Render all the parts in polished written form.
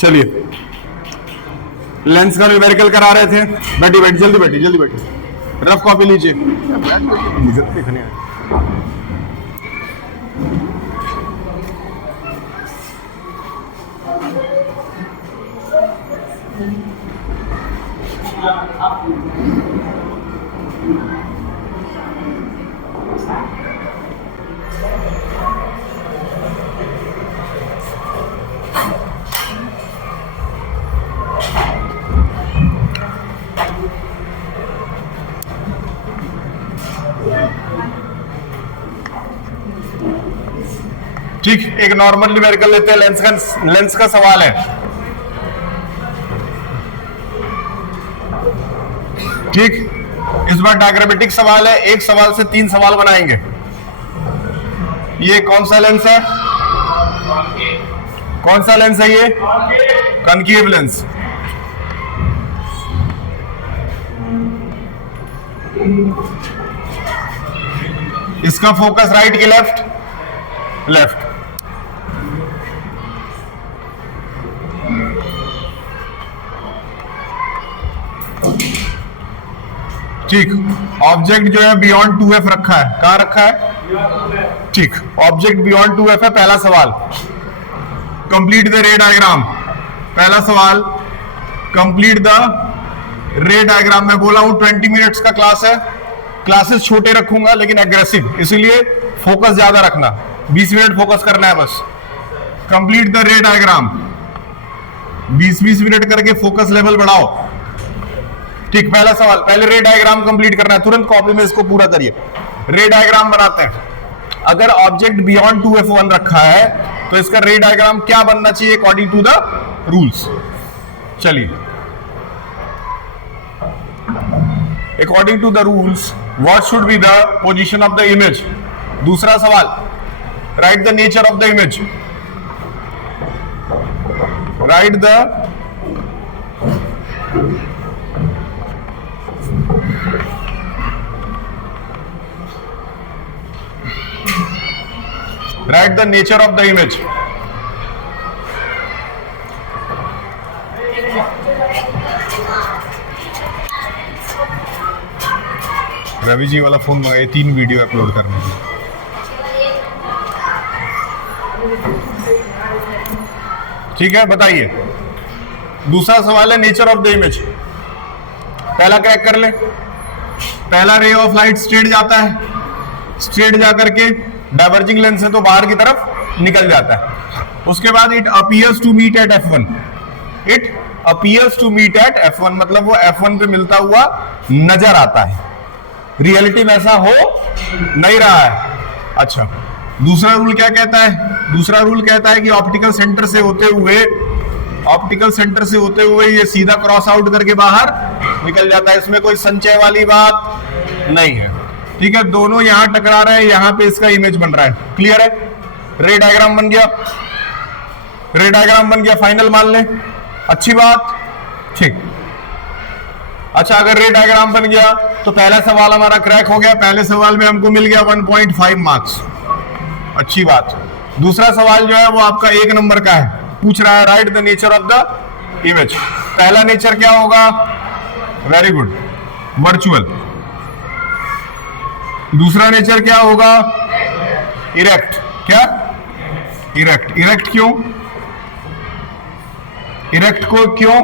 चलिए, लेंस का न्यूमेरिकल करा रहे थे। बैठी बैठी, जल्दी बैठी, जल्दी बैठी। रफ कॉपी लीजिए। मुझे देखने आए। ठीक, एक नॉर्मल न्यूमेरिकल लेते हैं। लेंस का सवाल है। ठीक, इस बार डायग्रामेटिक सवाल है। एक सवाल से 3 सवाल बनाएंगे। ये कौन सा लेंस है? कौन सा लेंस है ये? Concave lens. इसका फोकस राइट की लेफ्ट? लेफ्ट। ठीक, ऑब्जेक्ट जो है बियॉन्ड 2f रखा है। कहां रखा है? ठीक, ऑब्जेक्ट बियॉन्ड 2f है। पहला सवाल, कंप्लीट द रे डायग्राम। पहला सवाल, कंप्लीट द रे डायग्राम। मैं बोला हूं 20 मिनट्स का क्लास है। क्लासेस छोटे रखूंगा लेकिन एग्रेसिव, इसलिए फोकस ज्यादा रखना। 20 मिनट फोकस करना है बस। कंप्लीट द रे डायग्राम। 20-20 मिनट करके फोकस लेवल बढ़ाओ। ठीक, पहला सवाल, पहले रे डायग्राम कंप्लीट करना है। तुरंत कॉपी में इसको पूरा करिए। रे डायग्राम बनाते हैं। अगर ऑब्जेक्ट बियॉन्ड 2f1 रखा है तो इसका रे डायग्राम क्या बनना चाहिए अकॉर्डिंग टू द रूल्स? चलिए, according to the rules what should be the position of the image? दूसरा सवाल, write the nature of the image. Write the write the nature of the image. Ravi ji वाला phone मंगाए 3 video upload करने की। ठीक है, बताइए। दूसरा सवाल है नेचर ऑफ द इमेज। पहला क्रैक कर ले। पहला रे ऑफ लाइट स्ट्रेट जाता है। स्ट्रेट जाकर के डाइवर्जिंग लेंस से तो बाहर की तरफ निकल जाता है। उसके बाद it appears to meet at f1। It appears to meet at f1 मतलब वो f1 पे मिलता हुआ नजर आता है। रियलिटी में ऐसा हो नहीं रहा है। अच्छा, दूसरा रूल क्या कहता है? दूसरा रूल कहता है कि ऑप्टिकल सेंटर से होते हुए ये सीधा क्रॉस आउट करके बाहर निकल जाता है। इसमें कोई संचय वाली बात नहीं है। ठीक है, दोनों यहां टकरा रहे हैं, यहां पे इसका इमेज बन रहा है। क्लियर है? रे डायग्राम बन गया। रे डायग्राम बन गया, फाइनल मान लें। अच्छी बात। ठीक, अच्छा, अगर रे डायग्राम बन गया तो पहला सवाल हमारा क्रैक हो गया। पहले सवाल में हमको मिल गया 1.5 मार्क्स। अच्छी बात। दूसरा सवाल जो है वो आपका 1 नंबर का है। पूछ रहा है right the nature of the image. पहला नेचर क्या होगा? Very good, virtual. दूसरा नेचर क्या होगा? इरेक्ट। क्या? इरेक्ट। इरेक्ट क्यों? इरेक्ट को क्यों?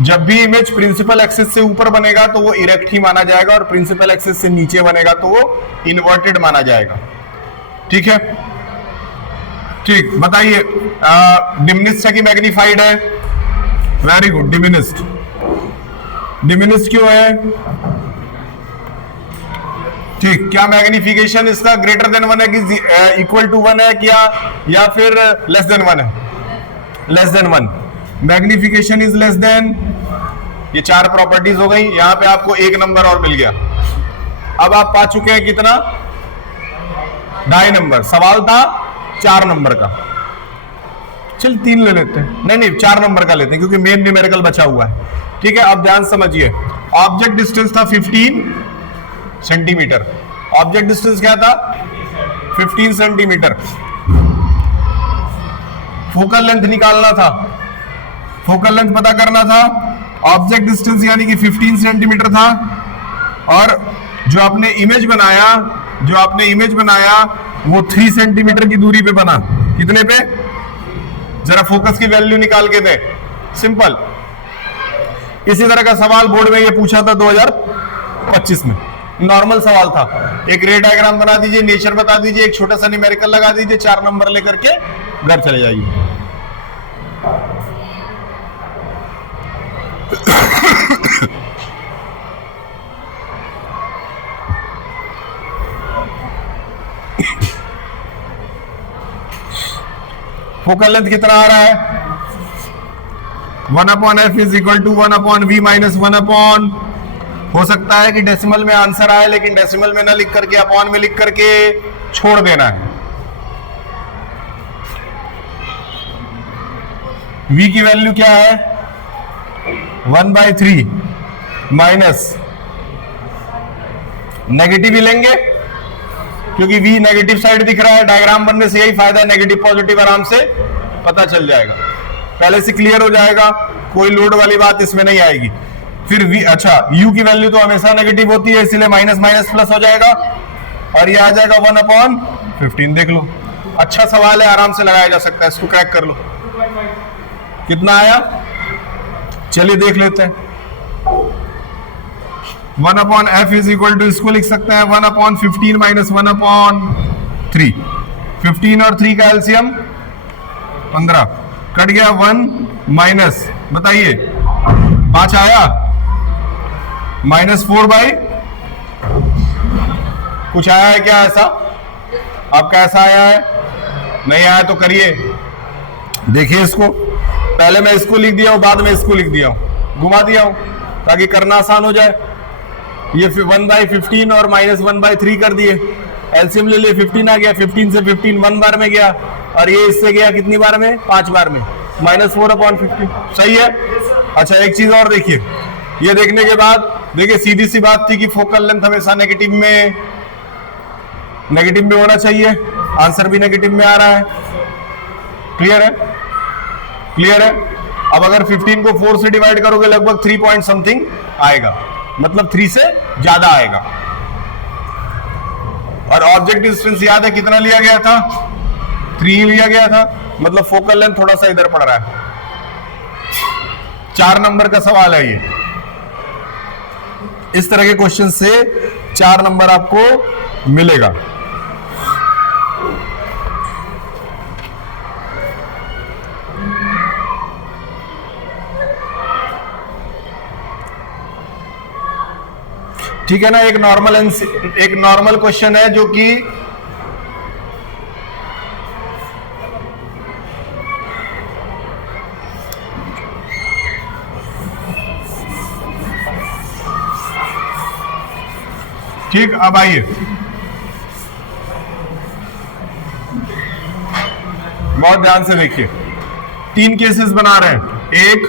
जब भी इमेज प्रिंसिपल एक्सिस से ऊपर बनेगा तो वो इरेक्ट ही माना जाएगा, और प्रिंसिपल एक्सिस से नीचे बनेगा तो वो इन्वर्टेड माना जाएगा। ठीक है, ठीक, बताइए। डिमिनिस्ट है कि मैग्निफाइड है? Very good, डिमिनिस्ट। डिमिनिस्ट क्यों है? ठीक, क्या मैग्निफिकेशन इसका ग्रेटर देन 1 है कि इक्वल टू 1 है क्या, या फिर लेस देन 1 है? Less than 1। Magnification is less than. ये 4 प्रॉपर्टीज हो गई। यहां पे आपको 1 नंबर और मिल गया। अब आप पा चुके हैं कितना? 2.5 नंबर। सवाल था 4 नंबर का। चल 3 ले लेते हैं। नहीं 4 नंबर का लेते हैं क्योंकि मेन न्यूमेरिकल बचा हुआ है। ठीक है, अब ध्यान समझिए। ऑब्जेक्ट डिस्टेंस था 15 सेंटीमीटर। ऑब्जेक्ट डिस्टेंस क्या था? 15 सेंटीमीटर। फोकल लेंथ निकालना था, फोकल लेंथ पता करना था, ऑब्जेक्ट डिस्टेंस यानी कि 15 सेंटीमीटर था, और जो आपने इमेज बनाया वो 3 सेंटीमीटर की दूरी पे बना। कितने पे? जरा फोकस की वैल्यू निकाल के दे। सिंपल। इसी तरह का सवाल बोर्ड में ये पूछा था 2025 में, नॉर्मल सवाल था। एक रे डायग्राम बना दीजिए, नेचर बता दीजिए, एक छोटा सा न्यूमेरिकल लगा दीजिए, 4 नंबर लेकर के घर चले जाइए। फोकल लेंथ कितना आ रहा है? 1/f is equal to 1/v minus 1/। हो सकता है कि डेसिमल में आंसर आए, लेकिन डेसिमल में ना लिख करके अपॉन में लिख करके छोड़ देना है। v की वैल्यू क्या है? 1/3 माइनस नेगेटिव ही लेंगे क्योंकि v नेगेटिव साइड दिख रहा है। डायग्राम बनने से यही फायदा है, नेगेटिव पॉजिटिव आराम से पता चल जाएगा, पहले से क्लियर हो जाएगा, कोई लोड वाली बात इसमें नहीं आएगी। फिर v, अच्छा u की वैल्यू तो हमेशा नेगेटिव होती है, इसलिए माइनस माइनस प्लस हो जाएगा और ये आ जाएगा 1/15। देख लो, अच्छा सवाल है, आराम से लगाया जा सकता है, इसको क्रैक कर लो। कितना आया? चलिए देख लेते हैं। 1/f इज इक्वल टू, इसको लिख सकते हैं 1/15 माइनस 1/3। 15 और 3 का एलसीएम 15, कट गया 1 माइनस, बताइए 5 आया, -4/, कुछ आया है क्या ऐसा? आपका ऐसा आया है? नहीं आया तो करिए, देखिए इसको। पहले मैं इसको लिख दिया हूं, बाद में इसको लिख दिया हूं, घुमा दिया हूं ताकि करना आसान हो जाए। ये 1/15 और -1/3 कर दिए, एलसीएम ले लिए, 15 आ गया, 15 से 15 1 बार में गया, और ये इससे गया कितनी बार में? 5 बार में, -4/15। सही है। अच्छा एक चीज और देखिए, ये देखने के बाद देखिए सीधी सी बात थी कि फोकल लेंथ हमेशा नेगेटिव में होना चाहिए, आंसर भी नेगेटिव में आ रहा है। क्लियर है? क्लियर है। अब अगर 15 को 4 से डिवाइड करोगे लगभग 3 पॉइंट समथिंग आएगा, मतलब 3 से ज्यादा आएगा। और ऑब्जेक्ट डिस्टेंस याद है कितना लिया गया था? 3 लिया गया था, मतलब फोकल लेंथ थोड़ा सा इधर पड़ रहा है। 4 नंबर का सवाल है ये। इस तरह के क्वेश्चन से 4 नंबर आपको मिलेगा। ठीक है ना। एक नॉर्मल क्वेश्चन है जो कि ठीक। अब आइए, बहुत ध्यान से देखिए, 3 केसेस बना रहे हैं, 1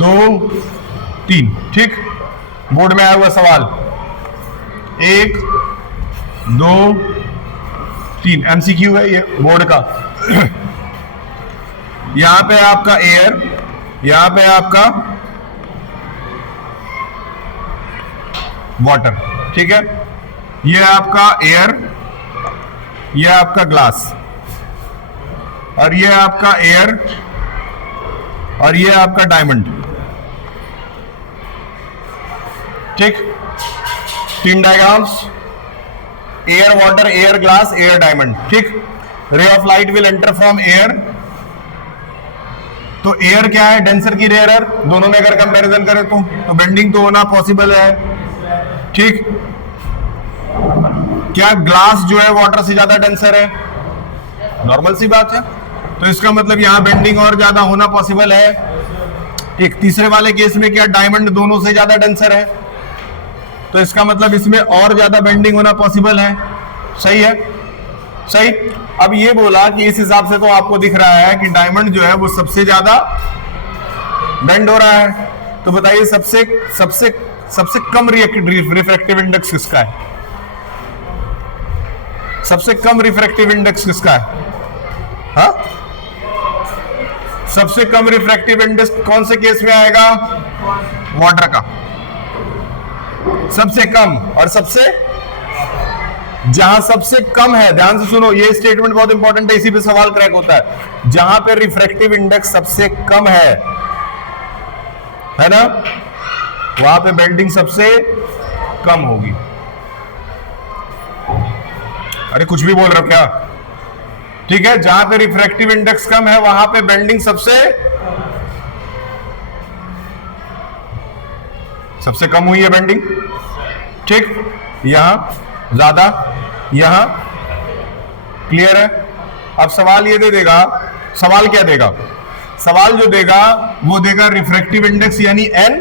2 3। ठीक, बोर्ड में आया हुआ सवाल 1 2 3 एमसीक्यू है ये बोर्ड का। यहां पे आपका एयर, यहां पे आपका वाटर। ठीक है, ये आपका एयर, ये आपका ग्लास, और ये आपका एयर, और ये आपका डायमंड। ठीक, 3 diagrams, air water, air glass, air diamond. ठीक, ray of light will enter from air. तो एयर क्या है? डेंसर की रेयरर। दोनों में अगर कंपैरिजन करें तो बेंडिंग तो होना पॉसिबल है। ठीक, क्या ग्लास जो है वाटर से ज्यादा डेंसर है? नॉर्मल सी बात है, तो इसका मतलब यहां बेंडिंग और ज्यादा होना पॉसिबल है। ठीक, तीसरे वाले केस में क्या डायमंड दोनों से ज्यादा डेंसर है, तो इसका मतलब इसमें और ज्यादा बेंडिंग होना पॉसिबल है। सही है, सही। अब ये बोला कि इस हिसाब से तो आपको दिख रहा है कि डायमंड जो है वो सबसे ज्यादा बेंड हो रहा है। तो बताइए सबसे सबसे सबसे कम रिफ्रैक्टिव इंडेक्स किसका है? सबसे कम रिफ्रैक्टिव इंडेक्स किसका है? हाँ, सबसे कम रिफ्रैक्टिव इंडेक्स कौन से केस में आएगा? वाटर का सबसे कम, और सबसे जहां सबसे कम है, ध्यान से सुनो, ये स्टेटमेंट बहुत इंपॉर्टेंट है, इसी पे सवाल क्रैक होता है। जहां पे रिफ्रैक्टिव इंडेक्स सबसे कम है ना, वहां पे बेंडिंग सबसे कम होगी। अरे कुछ भी बोल रहे हो क्या? ठीक है, जहां पे रिफ्रैक्टिव इंडेक्स कम है वहां पे बेंडिंग सबसे कम हुई है बेंडिंग। ठीक, यहां ज्यादा, यहां क्लियर है। अब सवाल ये दे देगा, सवाल क्या देगा? सवाल जो देगा वो देगा रिफ्रैक्टिव इंडेक्स यानी n,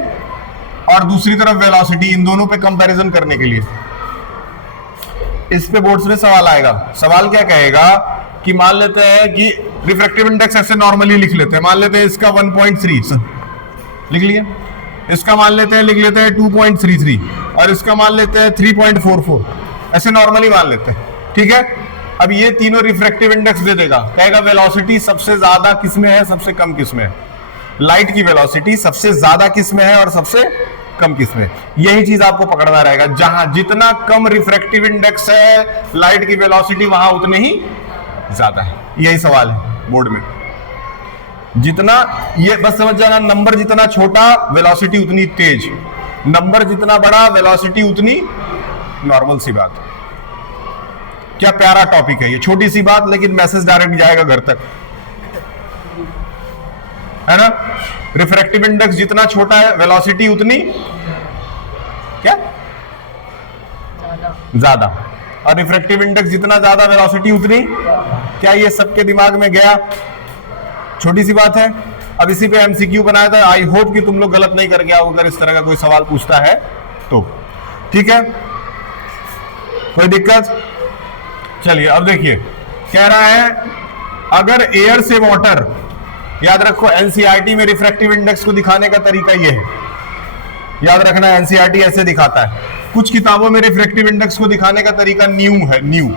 और दूसरी तरफ वेलोसिटी, इन दोनों पे कंपैरिजन करने के लिए इस पे बोर्ड्स में सवाल आएगा। सवाल क्या कहेगा कि मान लेते हैं कि रिफ्रैक्टिव इंडेक्स ऐसे नॉर्मली लिख लेते हैं, मान लेते हैं इसका 1.3 लिख लिया, इसका मान लेते हैं, लिख लेते हैं 2.33, और इसका मान लेते हैं 3.44, ऐसे नॉर्मली मान लेते हैं। ठीक है, अब ये तीनों रिफ्रैक्टिव इंडेक्स दे देगा, कहेगा वेलोसिटी सबसे ज्यादा किस में है, सबसे कम किस में है। लाइट की वेलोसिटी सबसे ज्यादा किस में है और सबसे कम किस में। यही चीज आपको पकड़ना रहेगा, जहां जितना कम रिफ्रैक्टिव इंडेक्स है लाइट की वेलोसिटी वहां उतनी ही ज्यादा है। यही सवाल है बोर्ड में। जितना, ये बस समझ जाना, नंबर जितना छोटा वेलोसिटी उतनी तेज, नंबर जितना बड़ा वेलोसिटी उतनी नॉर्मल सी बात। क्या प्यारा टॉपिक है ये, छोटी सी बात लेकिन मैसेज डायरेक्ट जाएगा घर तक, है ना। रिफ्रैक्टिव इंडेक्स जितना छोटा है वेलोसिटी उतनी क्या ज्यादा, और रिफ्रैक्टिव इंडेक्स जितना ज्यादा वेलोसिटी उतनी, क्या ये सबके दिमाग में गया? छोटी सी बात है। अब इसी पे एमसीक्यू बनाया था, आई होप कि तुम लोग गलत नहीं कर गया अगर इस तरह का कोई सवाल पूछता है तो। ठीक है, कोई दिक्कत? चलिए अब देखिए, कह रहा है अगर एयर से वाटर, याद रखो एनसीईआरटी में रिफ्रैक्टिव इंडेक्स को दिखाने का तरीका यह है, याद रखना एनसीईआरटी ऐसे दिखाता है। कुछ किताबों में रिफ्रैक्टिव इंडेक्स को दिखाने का तरीका न्यू है, न्यू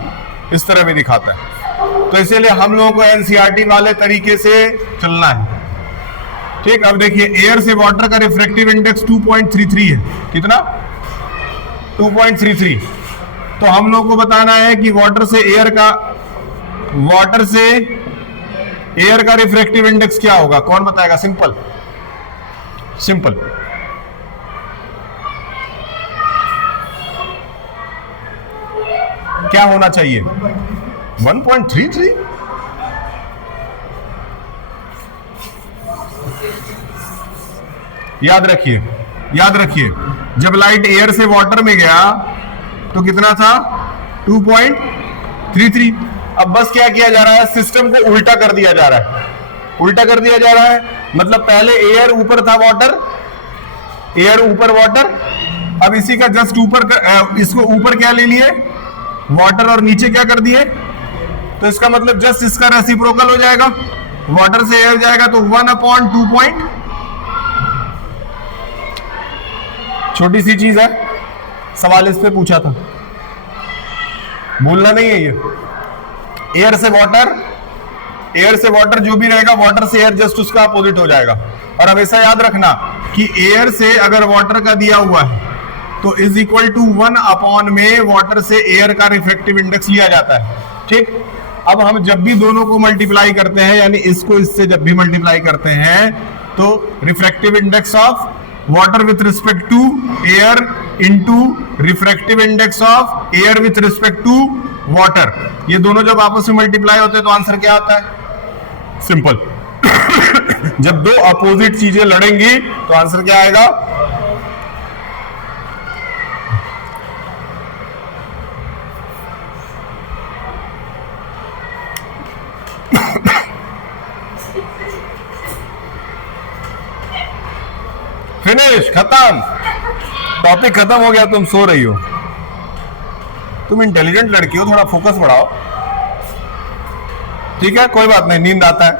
इस तरह भी दिखाता है, तो इसीलिए हम लोगों को एनसीईआरटी वाले तरीके से चलना है। ठीक, अब देखिए एयर से वाटर का रिफ्रैक्टिव इंडेक्स 2.33 है, कितना? 2.33। तो हम लोगों को बताना है कि वाटर से एयर का रिफ्रैक्टिव इंडेक्स क्या होगा, कौन बताएगा? सिंपल सिंपल, क्या होना चाहिए? 1.33। याद रखिए, याद रखिए, जब लाइट एयर से वाटर में गया तो कितना था? 2.33। अब बस क्या किया जा रहा है, सिस्टम को उल्टा कर दिया जा रहा है, उल्टा कर दिया जा रहा है। मतलब पहले एयर ऊपर था वाटर, एयर ऊपर वाटर, अब इसी का जस्ट ऊपर, इसको ऊपर क्या ले लिए? वाटर, और नीचे क्या कर दिए? तो इसका मतलब जस्ट इसका रेसिप्रोकल हो जाएगा, वाटर से एयर जाएगा तो 1/2 छोटी सी चीज है, सवाल इस पे पूछा था, भूलना नहीं है ये। एयर से वाटर जो भी रहेगा, वाटर से एयर जस्ट उसका अपोजिट हो जाएगा। और हमेशा याद रखना कि एयर से अगर वाटर का दिया हुआ है तो इज इक्वल टू 1 में वाटर से एयर का रिफ्रैक्टिव इंडेक्स लिया जाता है। ठीक, अब हम जब भी दोनों को मल्टीप्लाई करते हैं, यानी इसको इससे जब भी मल्टीप्लाई करते हैं, तो refractive index of water with respect to air into refractive index of air with respect to water, ये दोनों जब आपस में मल्टीप्लाई होते हैं तो आंसर क्या आता है? सिंपल। जब दो अपोजिट चीजें लड़ेंगी तो आंसर क्या आएगा? फिनिश, खत्म, टॉपिक खत्म हो गया। तुम सो रही हो, तुम इंटेलिजेंट लड़की हो, थोड़ा फोकस बढ़ाओ। ठीक है, कोई बात नहीं, नींद आता है।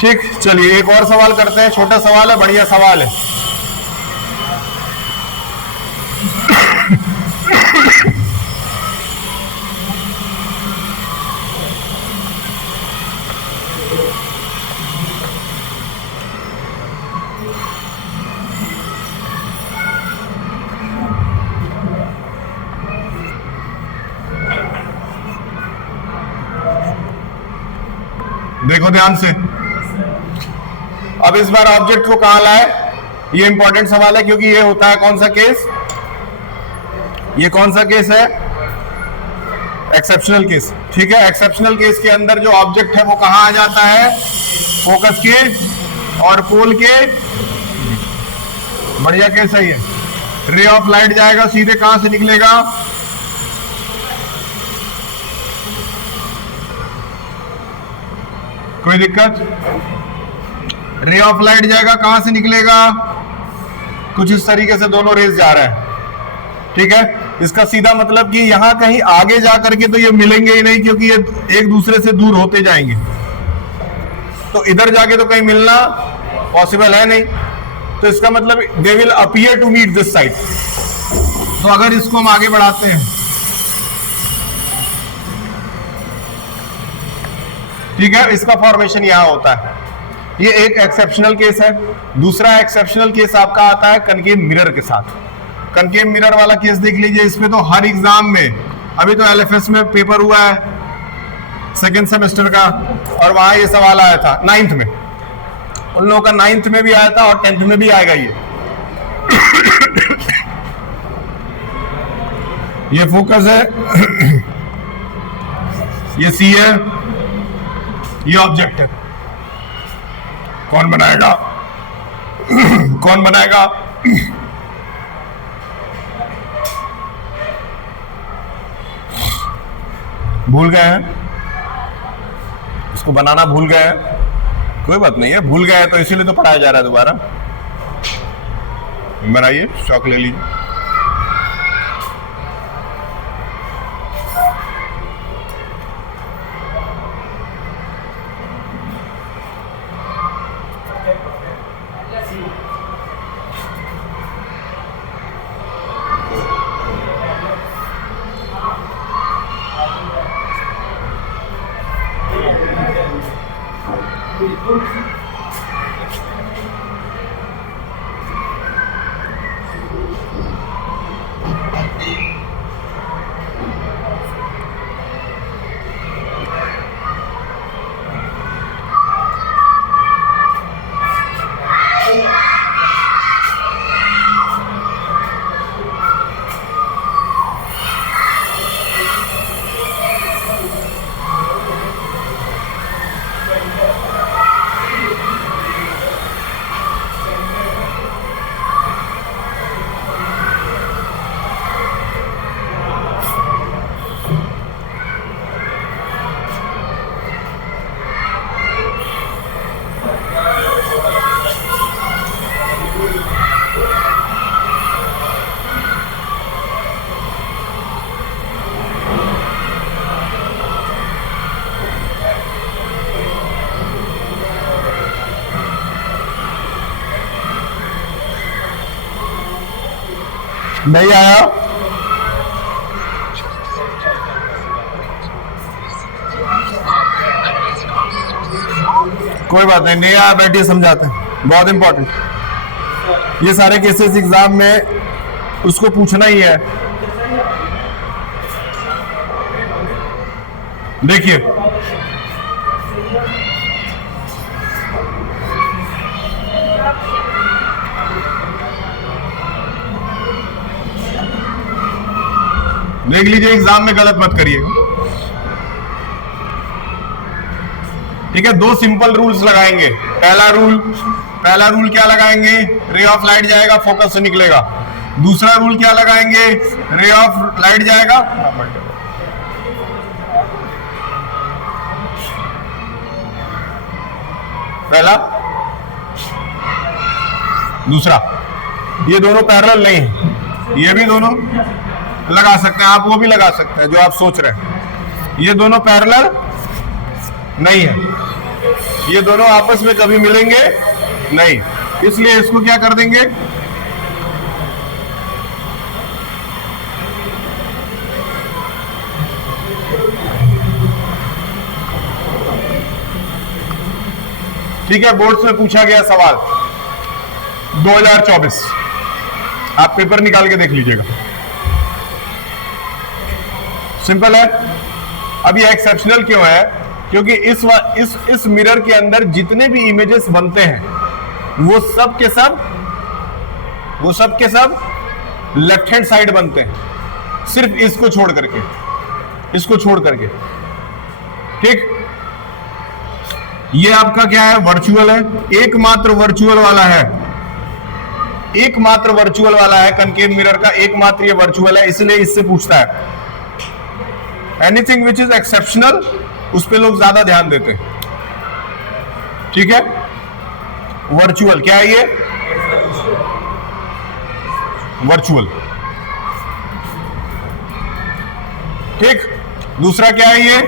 ठीक, चलिए एक और सवाल करते हैं, छोटा सवाल है, बढ़िया सवाल है। देखो ध्यान से। अब इस बार ऑब्जेक्ट को कहां लाए, ये इंपॉर्टेंट सवाल है, क्योंकि ये होता है कौन सा केस, ये कौन सा केस है, एक्सेप्शनल केस। ठीक है, एक्सेप्शनल केस के अंदर जो ऑब्जेक्ट है वो कहां आ जाता है, फोकस के और पोल के, बढ़िया केस है ये। रे ऑफ लाइट जाएगा सीधे कहां से निकलेगा, कोई दिक्कत, रे ऑफ लाइट जाएगा कहां से निकलेगा, कुछ इस तरीके से दोनों रेस जा रहे हैं। ठीक है, इसका सीधा मतलब कि यहां कहीं आगे जा करके तो ये मिलेंगे ही नहीं, क्योंकि ये एक दूसरे से दूर होते जाएंगे, तो इधर जाके तो कहीं मिलना पॉसिबल है नहीं, तो इसका मतलब they will appear to meet this side. तो अगर इसको हम आगे बढ़ाते हैं, ठीक है, इसका फॉर्मेशन यहां होता है, ये एक एक्सेप्शनल केस है। दूसरा एक्सेप्शनल केस आपका आता है कनकेव मिरर के साथ। कनकेव मिरर वाला केस देख लीजिए, इसमें तो हर एग्जाम में, अभी तो एलएफएस में पेपर हुआ है सेकेंड सेमेस्टर का, और वहां ये सवाल आया था 9th में, उन लोगों का 9th में भी आया था और 10th में भी आएगा ये फोकस है, ये सी है, ये ऑब्जेक्ट है, कौन बनाएगा कौन बनाएगा, भूल गए हैं, इसको बनाना भूल गए हैं, कोई बात नहीं है, भूल गए हैं तो इसीलिए तो पढ़ाया जा रहा है दोबारा। बनाइए, शॉक ले लीजिए। नहीं आया, कोई बात नहीं, नहीं आया, बैठिए समझाते हैं, बहुत इंपॉर्टेंट ये सारे केसेस एग्जाम में उसको पूछना ही है। देखिए, देख लीजिए, एग्जाम में गलत मत करिएगा। ठीक है, दो सिंपल रूल्स लगाएंगे। पहला रूल क्या लगाएंगे, रे ऑफ लाइट जाएगा फोकस से निकलेगा। दूसरा रूल क्या लगाएंगे, रे ऑफ लाइट जाएगा, पहला दूसरा, ये दोनों पैरेलल नहीं है, ये भी दोनों लगा सकते हैं आप, वो भी लगा सकते हैं जो आप सोच रहे हैं, ये दोनों पैरेलल नहीं है, ये दोनों आपस में कभी मिलेंगे नहीं, इसलिए इसको क्या कर देंगे, ठीक है, बोर्ड्स में पूछा गया सवाल 2024, आप पेपर निकाल के देख लीजिएगा। सिंपल है। अब ये एक्सेप्शनल क्यों है? क्योंकि इस मिरर के अंदर जितने भी इमेजेस बनते हैं वो सब के सब लेफ्ट हैंड साइड बनते हैं, सिर्फ इसको छोड़ करके। ठीक, ये आपका क्या है? वर्चुअल है, एकमात्र वर्चुअल वाला है कनकेव मिरर का, एकमात्र ये वर्चुअल है, इसलिए इससे पूछता है। एनीथिंग विच इज एक्सेप्शनल उस पे लोग ज्यादा ध्यान देते हैं। ठीक है, वर्चुअल क्या है? ये वर्चुअल। ठीक, दूसरा क्या है? ये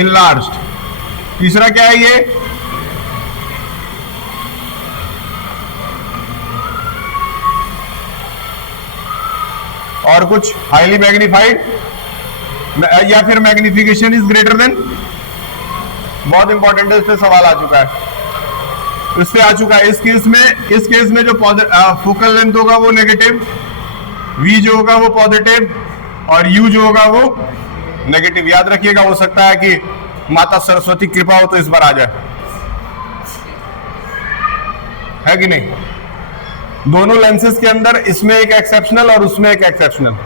इनलार्ज्ड। तीसरा क्या है? ये और कुछ हाईली मैग्नीफाइड या फिर मैग्निफिकेशन इज ग्रेटर देन। बहुत इंपॉर्टेंट है, इस पे सवाल आ चुका है, इस केस में जो फोकल लेंथ होगा वो नेगेटिव, V जो होगा वो पॉजिटिव और U जो होगा वो नेगेटिव। याद रखिएगा, हो सकता है कि माता सरस्वती कृपा हो तो इस बार आ जाए, है कि नहीं? दोनों लेंसेज के अंदर इसमें एक एक्सेप्शनल और उसमें एक एक्सेप्शनल,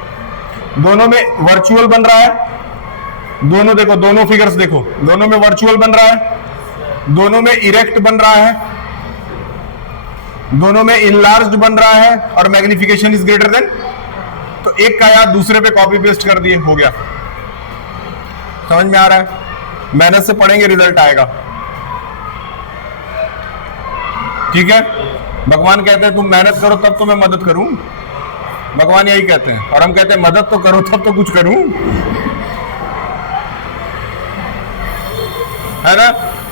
दोनों में वर्चुअल बन रहा है। दोनों देखो, दोनों फिगर्स देखो, दोनों में वर्चुअल बन रहा है, दोनों में इरेक्ट बन रहा है, दोनों में इनलार्ज्ड बन रहा है और मैग्निफिकेशन इज ग्रेटर देन। तो एक का याद दूसरे पे कॉपी पेस्ट कर दिए, हो गया। समझ में आ रहा है? मेहनत से पढ़ेंगे, रिजल्ट आएगा। ठीक है, भगवान कहते हैं तुम मेहनत करो तब तो मैं मदद करूं। भगवान यही कहते हैं, और हम कहते हैं मदद तो करो तब तो कुछ करूं, है ना?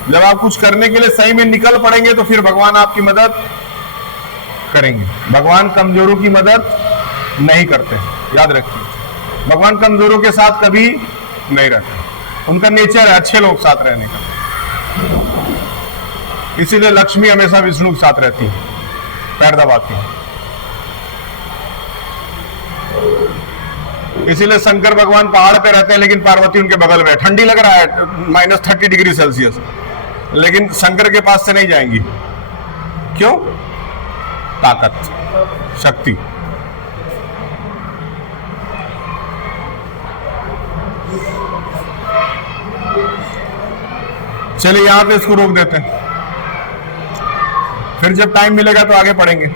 जब आप कुछ करने के लिए सही में निकल पड़ेंगे तो फिर भगवान आपकी मदद करेंगे। भगवान कमजोरों की मदद नहीं करते, याद रखिए। भगवान कमजोरों के साथ कभी नहीं रहते, उनका नेचर है अच्छे लोग साथ रहने का। इसीलिए लक्ष्मी हमेशा विष्णु के साथ रहती है, पैर दबाती है। इसीलिए शंकर भगवान पहाड़ पे रहते हैं लेकिन पार्वती उनके बगल में। ठंडी लग रहा है -30 डिग्री सेल्सियस, लेकिन शंकर के पास से नहीं जाएंगी। क्यों? ताकत, शक्ति। चलिए यहां पे इसको रोक देते हैं, फिर जब टाइम मिलेगा तो आगे पढ़ेंगे।